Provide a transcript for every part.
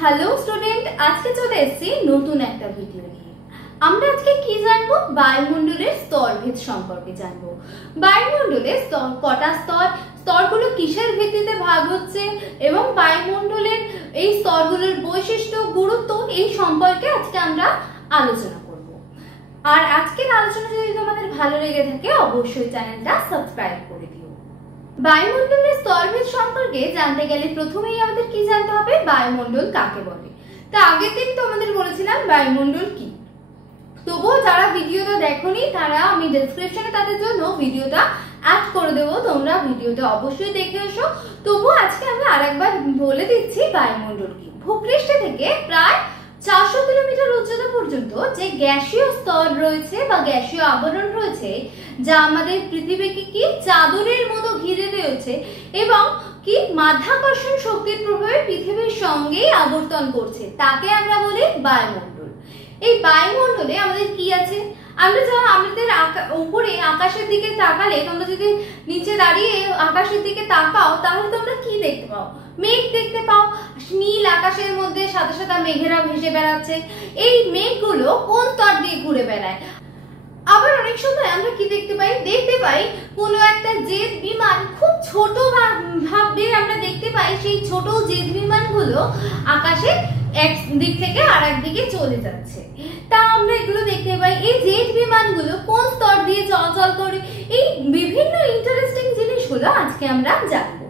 Hello student, আজকে চলে এসেছি নতুন একটা ভিডিও নিয়ে। আমরা আজকে কি জানবো? বায়ুমণ্ডলের স্তরভেদ সম্পর্কে জানবো। বায়ুমণ্ডলের কটা স্তর, স্তরগুলো কিসের ভিত্তিতে ভাগ হচ্ছে এবং বায়ুমণ্ডলের এই স্তরগুলোর বৈশিষ্ট্য, গুরুত্ব এই সম্পর্কে আজকে আমরা আলোচনা করব। আর আজকের আলোচনা যদি তোমাদের ভালো লেগে থাকে অবশ্যই চ্যানেলটা সাবস্ক্রাইব করে দিও। বায়ুমণ্ডলের স্তরভেদ সম্পর্কে জানতে গেলে প্রথমেই আমাদের কি জানতে হবে? বায়ুমণ্ডল কাকে বলে। তা আগের দিন তো আমাদের বলেছিলাম বায়ুমণ্ডল কি। তবুও যারা ভিডিওটা দেখোনি তারা আমি ডেসক্রিপশনে তাদের জন্য ভিডিওটা অ্যাড করে দেবো, তোমরা ভিডিওটা অবশ্যই দেখে এসো। তবুও আজকে আমরা আরেকবার বলে দিচ্ছি বায়ুমণ্ডল কি। ভূপৃষ্ঠ থেকে প্রায় 400 কিলোমিটার উচ্চতা পর্যন্ত যে গ্যাসীয় স্তর রয়েছে বা গ্যাসীয় আবরণ রয়েছে, যা আমাদের পৃথিবীকে কি চাদরের মতো ঘিরে রয়েছে এবং কি মাধ্যাকর্ষণ শক্তির প্রভাবে পৃথিবীর সঙ্গেই আবর্তন করছে, তাকে আমরা বলি বায়ুমণ্ডল। এই বায়ুমণ্ডলে আমাদের কি আছে? আমরা আমাদের উপরে আকাশের দিকে তাকালে, তোমরা যদি নিচে দাঁড়িয়ে আকাশের দিকে তাকাও তাহলে তোমরা কি দেখতে পাও? মেঘ দেখতে পাও। নীল আকাশের মধ্যে সাদা সাদা মেঘেরা ভেসে বেড়াচ্ছে। এই মেঘগুলো কোন স্তর দিয়ে ঘুরে বেড়ায়? আবার অনেক সময় আমরা কি দেখতে পাই কোনো একটা জেট বিমান খুব ছোট ভাবে আমরা দেখতে পাই, সেই ছোট জেট বিমানগুলো আকাশে এক দিক থেকে আরেক দিকে চলে যাচ্ছে। তা আমরা এগুলো দেখতে পাই। এই জেট বিমানগুলো কোন স্তর দিয়ে চলাচল করে? এই বিভিন্ন ইন্টারেস্টিং জিনিসগুলো আজকে আমরা জানবো।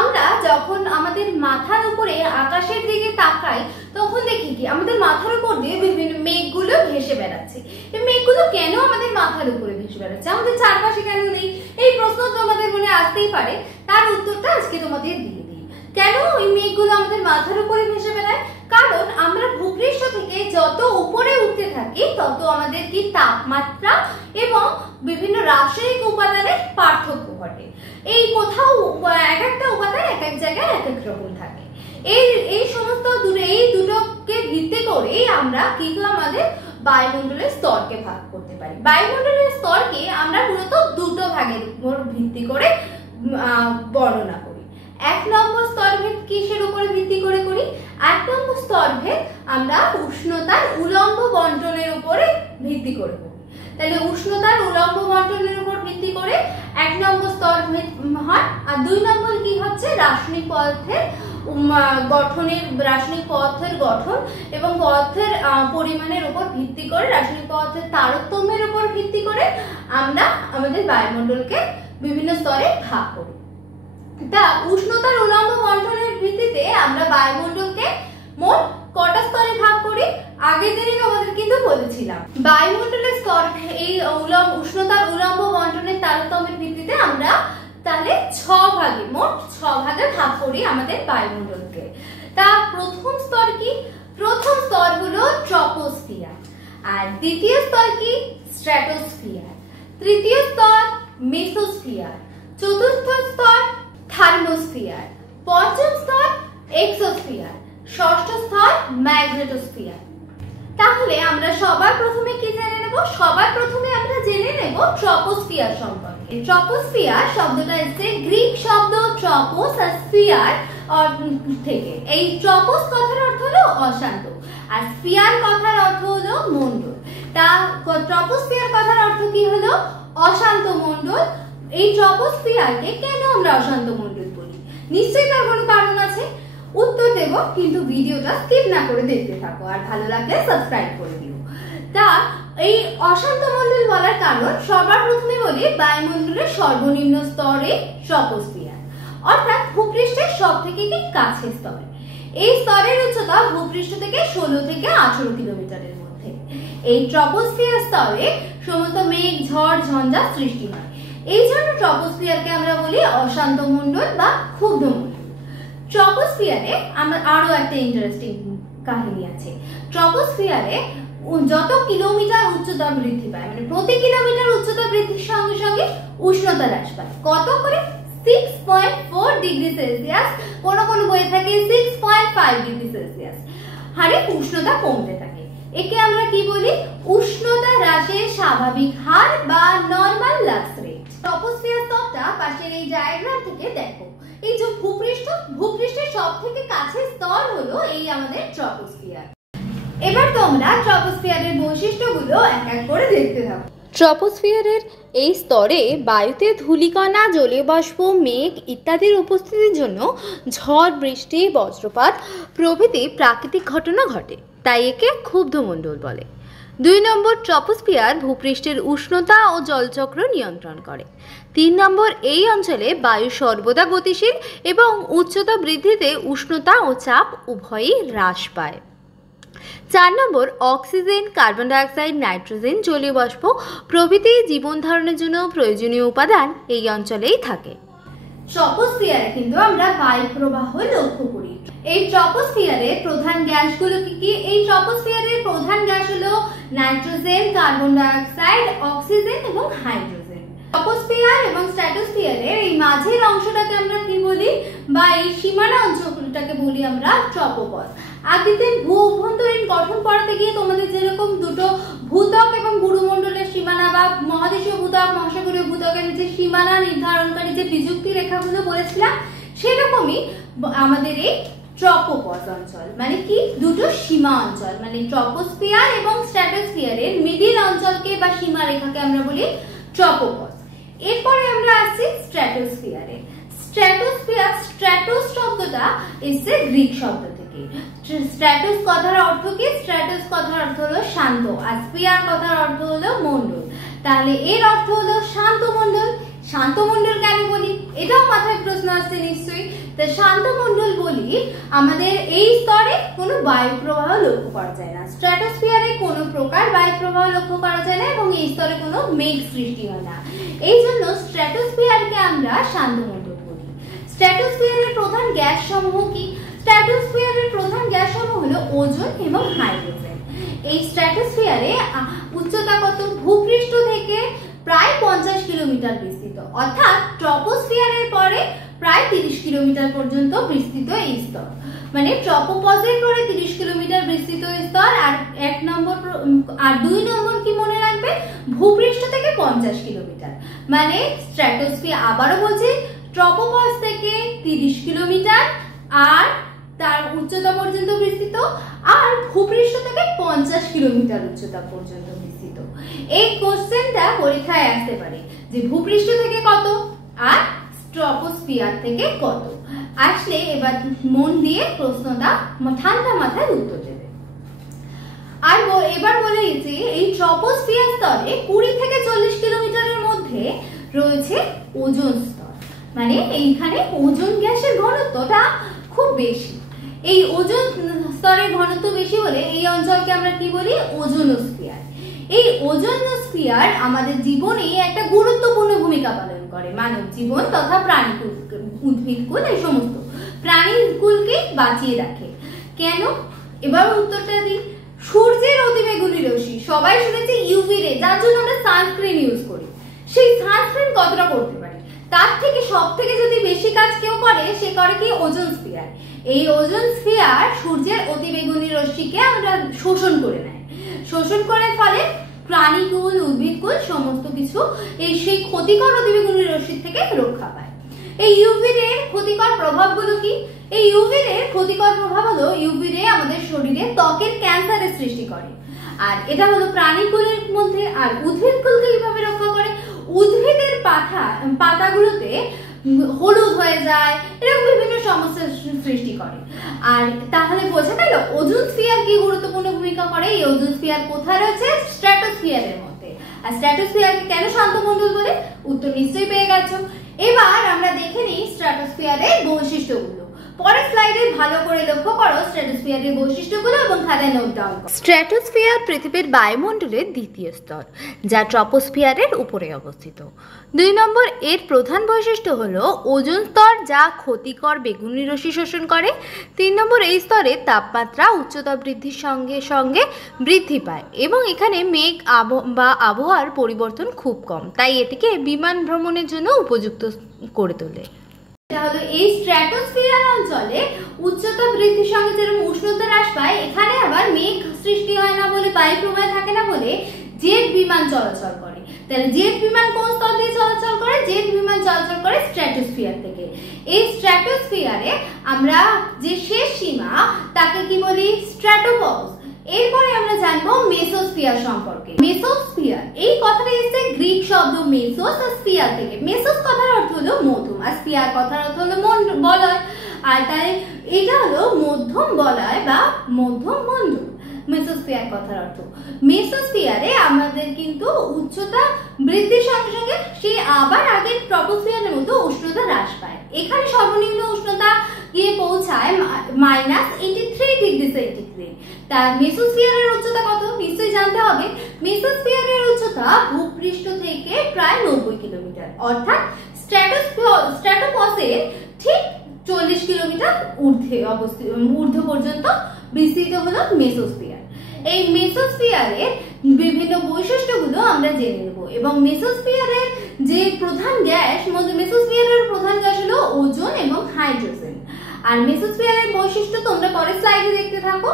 আমরা যখন আমাদের মাথার উপরে আকাশের দিকে তাকাই তখন দেখি কি আমাদের মাথার উপর দিয়ে বিভিন্ন মেঘগুলো ভেসে বেড়াচ্ছে। এই মেঘগুলো কেন আমাদের মাথার উপরে ভেসে বেড়াচ্ছে, আমাদের চারপাশে কেন নেই? এই প্রশ্ন তোমাদের মনে আসতেই পারে। তার উত্তরটা আজকে তোমাদের দিয়ে দিই। কেন ওই মেঘগুলো আমাদের মাথার উপরে ভেসে বেড়ায়? কারণ আমরা ভূপৃষ্ঠ থেকে যত উপরে উঠতে থাকি তত আমাদের কি তাপমাত্রা এবং বিভিন্ন রাসায়নিক উপাদানের পার্থক্য ঘটে। এই কোথাও এক একটা উপাদান এক এক জায়গায় এক এক রকম থাকে। এই সমস্ত এই দুটোকে ভিত্তি করে আমরা কিন্তু আমাদের বায়ুমণ্ডলের স্তরকে ভাগ করতে পারি। বায়ুমণ্ডলের স্তরকে আমরা মূলত দুটো ভাগের উপর ভিত্তি করে বর্ণনা করি। এক নম্বর স্তরভেদ কিসের উপরে ভিত্তি করে করি? এক নম্বর স্তরভেদ আমরা উষ্ণতার উলম্ব বণ্টনের উপরে ভিত্তি করে করি। তাহলে উষ্ণতার উলম্ব বণ্টনের উপর ভিত্তি করে এক নম্বর স্তরভেদ হয়। আর দুই নম্বর কি হচ্ছে? রাসায়নিক পদার্থের গঠন এবং পদার্থের পরিমাণের উপর ভিত্তি করে, রাসায়নিক পদার্থের তারতম্যের উপর ভিত্তি করে আমরা আমাদের বায়ুমণ্ডলকে বিভিন্ন স্তরে ভাগ করি। তা উষ্ণতার উলম্ব বণ্টনের ভিত্তিতে আমরা বায়ুমণ্ডলকে মোট কটা স্তরে ভাগ করি? আগের দিনই আমাদের কিন্তু বলেছিলাম বায়ুমণ্ডলের স্তর এই উষ্ণতার উলম্ব বণ্টনের তারতম্যের ভিত্তিতে আমরা তাহলে মোট 6 ভাগে ভাগ করি আমাদের বায়ুমণ্ডলকে। তা প্রথম স্তর কি? প্রথম স্তর হলো ট্রপোস্ফিয়ার, আর দ্বিতীয় স্তর কি? স্ট্র্যাটোস্ফিয়ার, তৃতীয় স্তর মেসোস্ফিয়ার, চতুর্থ স্তর থার্মোস্ফিয়ার, পঞ্চম স্তর এক্সোস্ফিয়ার, ষষ্ঠ স্তর ম্যাগনেটোস্ফিয়ার। তাহলে আমরা সবার প্রথমে কি জেনে নেব? সবার প্রথমে আমরা জেনে নেব ট্রপোস্ফিয়ার সম্পর্কে। ট্রপোস্ফিয়ার শব্দটা এসেছে গ্রিক শব্দ ট্রপোস আর স্ফিয়ার থেকে। এই ট্রপোস কথার অর্থ হলো অশান্ত আর স্ফিয়ার কথার অর্থ হলো মণ্ডল। তা ট্রপোস্ফিয়ার কথার অর্থ কি হলো? অশান্ত মণ্ডল। এই ট্রপোস্ফিয়ারকে কেন আমরা অশান্ত মণ্ডল বলি? নিশ্চয়ই তার কোনো কারণ আছে, উত্তর দেব, কিন্তু ভিডিওটা স্কিপ না করে দেখতে থাকো আর ভালো লাগলে সাবস্ক্রাইব করে দিও। তা এই অশান্ত মণ্ডল বলার কারণ সবার প্রথমে বলি বায়ুমণ্ডলের সর্বনিম্ন স্তরে ট্রপোস্ফিয়ার, অর্থাৎ ভূপৃষ্ঠের সব থেকে কি কাছের স্তর। এই স্তরের উচ্চতা ভূপৃষ্ঠ থেকে 16 থেকে 18 কিলোমিটারের মধ্যে। এই ট্রপোস্ফিয়ার স্তরে সমস্ত মেঘ, ঝড়, ঝঞ্ঝা সৃষ্টি হয়। এই জন্য ট্রপোস্ফিয়ারকে আমরা বলি অশান্ত মণ্ডল বা ক্ষুব্ধ মণ্ডল। ট্রপোস্ফিয়ারে আমার আরো একটা ইন্টারেস্টিং কাহিনী আছে। ট্রপোস্ফিয়ারে যত কিলোমিটার উচ্চতা বৃদ্ধি পায়, মানে প্রতি কিলোমিটার উচ্চতা বৃদ্ধির সঙ্গে সঙ্গে উষ্ণতা হ্রাস পায়। কত করে? 6.4 ডিগ্রি সেলসিয়াস, কোনো বইয়ে থাকে 6.5 ডিগ্রি সেলসিয়াস হারে উষ্ণতা কমতে থাকে। একে আমরা কি বলি? উষ্ণতা হ্রাসের স্বাভাবিক হার বা নরমাল লাক্স রেট। ট্রপোস্ফিয়ার স্তরটা পাশের এই ডায়াগ্রাম থেকে দেখো। এই যে ভূপৃষ্ঠের সব থেকে কাছের স্তর হলো এই আমাদের ট্রপোস্ফিয়ার। এবার তোমরা ট্রপোস্ফিয়ারের বৈশিষ্ট্যগুলো এক এক করে দেখতে থাকো। ট্রপোস্ফিয়ারের এই স্তরে বায়ুতে ধূলিকণা, জলীয় বাষ্প, মেঘ ইত্যাদির উপস্থিতির জন্য ঝড়, বৃষ্টি, বজ্রপাত প্রভৃতি প্রাকৃতিক ঘটনা ঘটে, তাই একে ক্ষুব্ধমণ্ডল বলে। 2 নম্বর, ট্রপোস্ফিয়ার ভূপৃষ্ঠের উষ্ণতা ও জলচক্র নিয়ন্ত্রণ করে। 3 নম্বর, এই অঞ্চলে বায়ু সর্বদা গতিশীল এবং উচ্চতা বৃদ্ধিতে উষ্ণতা ও চাপ উভয়ই হ্রাস পায়। 4 নম্বর, অক্সিজেন, কার্বন ডাইঅক্সাইড, নাইট্রোজেন, জলীয় বাষ্প প্রভৃতি জীবন ধারণের জন্য প্রয়োজনীয় উপাদান এই অঞ্চলেই থাকে। ট্রপোস্ফিয়ারে কিন্তু আমরা বায়ু প্রবাহ লক্ষ্য করি। এই ট্রপোস্ফিয়ারের প্রধান গ্যাসগুলো কি কি? এই ট্রপোস্ফিয়ারের প্রধান গ্যাস হলো নাইট্রোজেন, কার্বন ডাইঅক্সাইড, অক্সিজেন এবং হাইড্রোজেন। ট্রপোস্ফিয়ার এবং স্ট্র্যাটোস্ফিয়ারের এই মাঝের অংশটাকে আমরা কি বলি, বা এই সীমানা অঞ্চলটাকে বলি আমরা ট্রপোপজ। আদিতে ভূ অভ্যন্তরীণ গঠন পড়াতে গিয়ে তোমাদের যেরকম দুটো ভূত্বক এবং গুরুমণ্ডলের সীমানা বা মহাদেশীয় ভূত্বক, মহাসাগরীয় ভূত্বকের যে সীমানা নির্ধারণকারী যে বিযুক্তি রেখাগুলো বলেছিলাম, সেরকমই আমাদের এই ট্রপোপজ অঞ্চল মানে কি, দুটো সীমা অঞ্চল, মানে ট্রপোস্ফিয়ার এবং স্ট্র্যাটোস্ফিয়ারের মিডিল অঞ্চলকে বা সীমা রেখাকে আমরা বলি ট্রপোপজ। এরপরে আমরা আসছি স্ট্র্যাটোস্ফিয়ারে। স্ট্র্যাটোস্ফিয়ার, স্ট্র্যাটোস শব্দটা এসেছে গ্রিক শব্দ থেকে। স্ট্র্যাটোস কথার অর্থ কি? স্ট্র্যাটোস কথার অর্থ হলো শান্ত, আর স্ফিয়ার কথার অর্থ হলো মণ্ডল। তাহলে এর অর্থ হলো শান্ত মণ্ডল। শান্ত মণ্ডল কেন বলি, এটাও মাথায় প্রশ্ন আসছে নিশ্চয়ই। তো শান্ত মণ্ডল বলি আমাদের এই স্তরে কোনো বায়ু প্রবাহ লক্ষ্য করা যায় না, স্ট্র্যাটোস্ফিয়ারে কোনো প্রকার বায়ু প্রবাহ লক্ষ্য করা যায় না এবং এই স্তরে কোনো মেঘ সৃষ্টি হয় না। এই জন্য স্ট্র্যাটোস্ফিয়ারকে আমরা শান্ত মণ্ডল বলি। স্ট্র্যাটোস্ফিয়ারের প্রধান গ্যাস সমূহ কি? স্ট্র্যাটোস্ফিয়ারের প্রধান গ্যাস সমূহ হলো ওজোন এবং হাইড্রোজেন। এই স্ট্র্যাটোস্ফিয়ারে উচ্চতা কত? ভূপৃষ্ঠ থেকে প্রায় 50 কিলোমিটার বিস্তৃত, অর্থাৎ ট্রপোস্ফিয়ারের পরে প্রায় 30 কিলোমিটার পর্যন্ত বিস্তৃত এই স্তর। মানে ট্রপোপজের পরে 30 কিলোমিটার বিস্তৃত স্তর। আর 1 নম্বর আর 2 নম্বর কি মনে রাখবে? ভূপৃষ্ঠ থেকে 50 কিলোমিটার। মানে স্ট্র্যাটোস্ফিয়ার, আবারও বলছি, ট্রপোপজ থেকে 30 কিলোমিটার আর তার উচ্চতা পর্যন্ত বিস্তৃত, আর ভূপৃষ্ঠ থেকে 50 কিলোমিটার উচ্চতা পর্যন্ত বিস্তৃত। এই কোশ্চেনটা পরীক্ষায় আসতে পারে যে ভূপৃষ্ঠ থেকে কত আর ট্রপোস্ফিয়ার থেকে কত। আসলে এবার মন দিয়ে প্রশ্নটা ঠান্ডা মাথায় উত্তর দেবে। আর এবার বলে দিচ্ছি, এই ট্রপোস্ফিয়ার স্তরে 20 থেকে 40 কিলোমিটারের মধ্যে রয়েছে ওজোন স্তর। মানে এইখানে ওজোন গ্যাসের ঘনত্বটা খুব বেশি। এই ওজোন স্তরের ঘনত্ব বেশি বলে এই অঞ্চলকে আমরা কি বলি? ওজোনোস্ফিয়ার। এই ওজোনোস্ফিয়ার আমাদের জীবনে একটা গুরুত্বপূর্ণ ভূমিকা পালন করে, মানব জীবন তথা প্রাণীকুল, উদ্ভিদকুল, এই সমস্ত প্রাণীকুলকে বাঁচিয়ে রাখে। কেন? এবার উত্তরটা দিই। সূর্যের অতিবেগুনি রশ্মি, সবাই শুনেছি ইউভি রে, যার জন্য আমরা সানস্ক্রিন ইউজ করি। সেই সানস্ক্রিন কতটা করতে পারে? তার থেকে সব থেকে যদি বেশি কাজ কেউ করে, সে করে কি? Ozone sphere. এই ওজোন স্ফিয়ার সূর্যের অতিবেগুনি রশ্মিকে আমরা শোষণ করে নেয়। শোষণ করার ফলে প্রাণীকুল, উদ্ভিদকুল সমস্ত কিছু এই সেই ক্ষতিকর অতিবেগুনি রশ্মি থেকে রক্ষা পায়। এই ইউভি রে ক্ষতিকর প্রভাবগুলো কি? এই ইউভি রে ক্ষতিকর প্রভাব হলো, ইউভি রে আমাদের শরীরে ত্বকের ক্যান্সারের সৃষ্টি করে, আর এটা হলো প্রাণীকুলের মধ্যে। আর উদ্ভিদকুলকে কিভাবে রক্ষা করে? উদ্ভিদের পাতাগুলোতে হলুদ হয়ে যায়, এরকম বিভিন্ন সমস্যার সৃষ্টি করে। আর তাহলে বোঝা গেল ওজোন স্ফিয়ার কি গুরুত্বপূর্ণ ভূমিকা করে। এই ওজোন স্ফিয়ার কোথায় রয়েছে? স্ট্র্যাটোস্ফিয়ারের মধ্যে। আর স্ট্র্যাটোস্ফিয়ারকে কেন শান্তমণ্ডল বলে? উত্তর নিশ্চয়ই পেয়ে গেছো। এবার আমরা দেখে নিই স্ট্র্যাটোস্ফিয়ারের বৈশিষ্ট্যগুলো। পরের স্লাইডে ভালো করে লক্ষ্য করো স্ট্র্যাটোস্ফিয়ারের বৈশিষ্ট্যগুলো এবং খাতায় নোট ডাউন করো। স্ট্র্যাটোস্ফিয়ার পৃথিবীর বায়ুমণ্ডলের দ্বিতীয় স্তর, যা ট্রপোস্ফিয়ারের উপরে অবস্থিত। 2 নম্বর, এর প্রধান বৈশিষ্ট্য হলো ওজোন স্তর, যা ক্ষতিকর বেগুনি রশ্মি শোষণ করে। 3 নম্বর, এই স্তরে তাপমাত্রা উচ্চতা বৃদ্ধির সঙ্গে সঙ্গে বৃদ্ধি পায় এবং এখানে মেঘ বা আবহাওয়ার পরিবর্তন খুব কম, তাই এটিকে বিমান ভ্রমণের জন্য উপযুক্ত করে তোলে। তাহলে এই স্ট্র্যাটোস্ফিয়ার অঞ্চলে উচ্চতা বৃদ্ধির সঙ্গে যেরকম উষ্ণতা হ্রাস পায়, এখানে আবার মেঘ সৃষ্টি হয় না বলে, বায়ু প্রবাহ থাকে না বলে জেট বিমান চলাচল করে। তাহলে জেট বিমান কোন স্তর দিয়ে চলাচল করে? জেট বিমান চলাচল করে স্ট্র্যাটোস্ফিয়ার থেকে। এই স্ট্র্যাটোস্ফিয়ারে আমরা যে শেষ সীমা তাকে কি বলি, স্ট্র্যাটোপজ। এরপরে আমরা জানবো মেসোস্ফিয়ার সম্পর্কে। মেসোস্ফিয়ার এই কথাটা এসেছে গ্রিক শব্দ মেসোস আর স্ফিয়ার থেকে। মেসোস কথার অর্থ হলো মধ্যম, আর স্ফিয়ার কথার অর্থ হলো বলয়, আর তাই এটা হলো মধ্যম বলয় বা মধ্যম মণ্ডল। মেসোস্ফিয়ার কথার অর্থ, মেসোস্ফিয়ারে আমাদের কিন্তু উচ্চতা বৃদ্ধির সঙ্গে সঙ্গে সে আবার আগের ট্রপোস্ফিয়ারের মতো উষ্ণতা হ্রাস পায়। এখানে সর্বনিম্ন উষ্ণতা গিয়ে পৌঁছায় -83 ডিগ্রি সেন্টিগ্রেড। তার মেসোস্ফিয়ারের উচ্চতা কত নিশ্চয়ই জানতে হবে। মেসোস্ফিয়ারের উচ্চতা ভূপৃষ্ঠ থেকে প্রায় 90 কিলোমিটার, অর্থাৎ স্ট্র্যাটোপজের ঠিক 40 কিলোমিটার ঊর্ধ্ব পর্যন্ত বিস্তৃত হলো মেসোস্ফিয়ার। এই মেসোস্ফিয়ারের বিভিন্ন বৈশিষ্ট্যগুলো আমরা জেনে নেব, এবং মেসোস্ফিয়ারের যে প্রধান গ্যাস, মেসোস্ফিয়ারের প্রধান গ্যাস হলো ওজোন এবং হাইড্রোজেন। আর মেসোস্ফিয়ারের বৈশিষ্ট্য তোমরা পরের স্লাইডে দেখতে থাকো।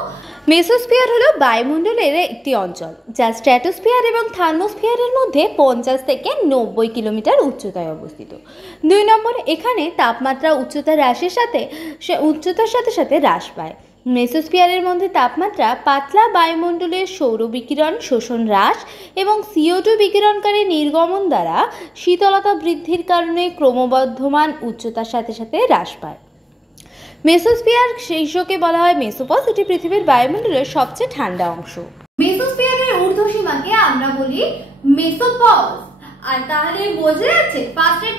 মেসোস্ফিয়ার হলো বায়ুমণ্ডলের একটি অঞ্চল যা স্ট্র্যাটোস্ফিয়ার এবং থার্মোস্ফিয়ারের মধ্যে 50 থেকে 90 কিলোমিটার উচ্চতায় অবস্থিত। 2 নম্বর, এখানে তাপমাত্রা উচ্চতার সাথে সাথে হ্রাস পায়। মেসোস্ফিয়ারের মধ্যে তাপমাত্রা পাতলা বায়ুমণ্ডলের সৌর বিকিরণ শোষণ হ্রাস এবং CO2 বিকিরণকারী নির্গমন দ্বারা শীতলতা বৃদ্ধির কারণে ক্রমবর্ধমান উচ্চতার সাথে সাথে হ্রাস পায়। মেসোস্ফিয়ার শীর্ষকে বলা হয় মেসোপজ, এটি পৃথিবীর বায়ুমণ্ডলের সবচেয়ে ঠান্ডা অংশ। মেসোস্ফিয়ারের ঊর্ধ্বসীমাকে আমরা বলি মেসোপজ। আর তাহলে বোঝা যাচ্ছে, ফার্স্টে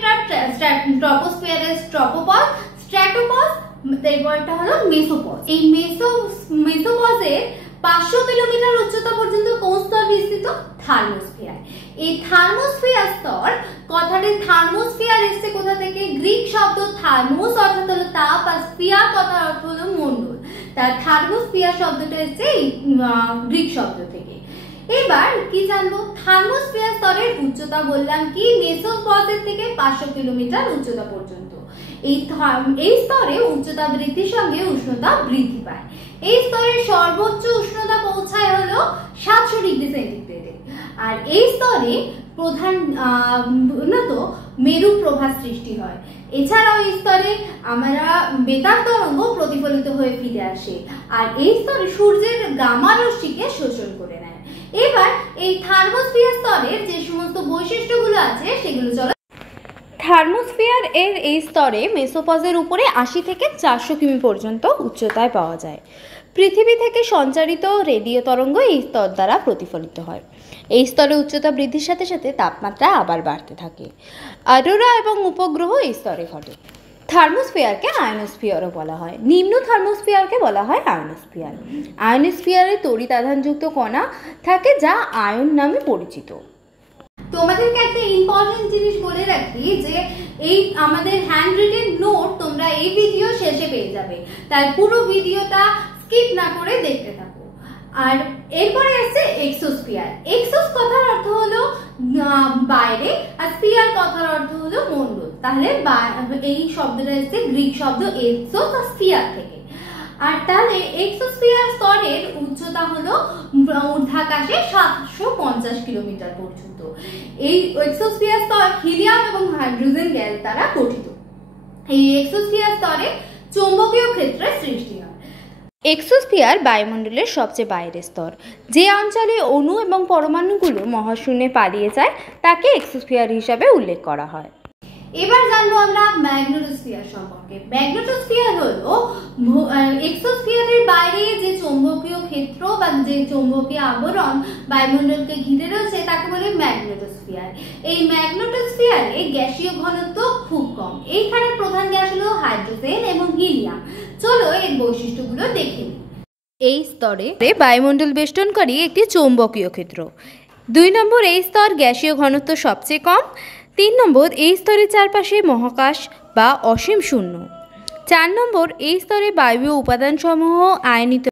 ট্রপোস্ফিয়ারের ট্রপোপজ, স্ট্র্যাটোপজ, এরপরটা হলো মেসোপজ। এই মেসোপজের 500 কিলোমিটার উচ্চতা পর্যন্ত কোন স্তর বিস্তৃত? থার্মোস্ফিয়ার। এই থার্মোস্ফিয়ার স্তর, কথাটি থার্মোস্ফিয়ার এসেছে কোথা থেকে? গ্রিক শব্দ থার্মোস অর্থাৎ হলো তাপ, আর স্ফিয়ার কথার অর্থ হলো মণ্ডল। তার থার্মোস্ফিয়ার শব্দটা এসেছে গ্রিক শব্দ থেকে। এবার কি জানবো? থার্মোস্ফিয়ার স্তরের উচ্চতা বললাম কি, মেসোপজের থেকে 500 কিলোমিটার উচ্চতা পর্যন্ত। এই স্তরে উচ্চতা বৃদ্ধির সঙ্গে উষ্ণতা বৃদ্ধি পায়। এই স্তরের সর্বোচ্চ উষ্ণতা পৌঁছায় হলো 700 ডিগ্রি সেন্টিগ্রেডে। আর এই স্তরে প্রধানত মেরু প্রভা সৃষ্টি হয়। এছাড়াও এই স্তরে আমরা বেতার তরঙ্গ প্রতিফলিত হয়ে ফিরে আসে, আর এই স্তরে সূর্যের গামা রশ্মিকে শোষণ করে নেয়। এবার এই থার্মোস্ফিয়ার স্তরের যে সমস্ত বৈশিষ্ট্যগুলো আছে সেগুলো চলো। থার্মোস্ফিয়ার এর এই স্তরে মেসোপজের উপরে 80 থেকে 400 কিমি পর্যন্ত উচ্চতায় পাওয়া যায়। পৃথিবী থেকে সঞ্চারিত রেডিও তরঙ্গ এই স্তর দ্বারা প্রতিফলিত হয়। এই স্তরে উচ্চতা বৃদ্ধির সাথে সাথে তাপমাত্রা আবার বাড়তে থাকে। অরোরা এবং উপগ্রহ এই স্তরে ঘটে। থার্মোস্ফিয়ারকে আয়নোস্ফিয়ারও বলা হয়। নিম্ন থার্মোস্ফিয়ারকে বলা হয় আয়নোস্ফিয়ার। আয়নোস্ফিয়ারে তড়িৎ আধানযুক্ত কণা থাকে যা আয়ন নামে পরিচিত। তোমাদেরকে একটা ইম্পর্টেন্ট জিনিস বলে রাখি যে এই আমাদের হ্যান্ড রিটেন নোট তোমরা এই ভিডিও শেষে পেয়ে যাবে, তাই পুরো ভিডিওটা স্কিপ না করে দেখতে থাকো। আর এরপরে আছে এক্সোস্ফিয়ার। এক্সোস কথার অর্থ হলো বাইরে, আর স্ফিয়ার কথার অর্থ হলো মণ্ডল। তাহলে এই শব্দটা এসেছে গ্রিক শব্দ এক্সোস আর স্ফিয়ার থেকে। আর তাহলে এক্সোস্ফিয়ার স্তরের উচ্চতা হলো ঊর্ধ্বাকাশে 750 কিলোমিটার পর্যন্ত। এই এক্সোস্ফিয়ার স্তর হিলিয়াম এবং হাইড্রোজেন গ্যাস দ্বারা গঠিত। এই এক্সোস্ফিয়ার স্তরে চৌম্বকীয় ক্ষেত্রের সৃষ্টি হয়। এক্সোস্ফিয়ার বায়ুমণ্ডলের সবচেয়ে বাইরের স্তর। যে অঞ্চলে অণু এবং পরমাণুগুলো মহাশূন্যে পালিয়ে যায় তাকে এক্সোস্ফিয়ার হিসাবে উল্লেখ করা হয়। এবার জানবো আমরা ম্যাগনেটোস্ফিয়ার সম্পর্কে। ম্যাগনেটোস্ফিয়ার হলো এক্সোস্ফিয়ারের বাইরে যে চৌম্বকীয় ক্ষেত্র বা যে চৌম্বকীয় আবরণ বায়ুমণ্ডলকে ঘিরে রয়েছে তাকে বলে ম্যাগনেটোস্ফিয়ার। এই ম্যাগনেটোস্ফিয়ারে গ্যাসীয় ঘনত্ব খুব কম। এইখানে প্রধান গ্যাস হলো হাইড্রোজেন এবং হিলিয়াম। চলো এর বৈশিষ্ট্যগুলো দেখে নিই। এই স্তরে বায়ুমণ্ডল বেষ্টনকারী একটি চৌম্বকীয় ক্ষেত্র। 2 নম্বর, এই স্তর গ্যাসীয় ঘনত্ব সবচেয়ে কম। 3 নম্বর, এই স্তরের চারপাশে মহাকাশ বা অসীম শূন্য। 4 নম্বর, এই স্তরে বায়বীয় উপাদানসমূহ আয়নিত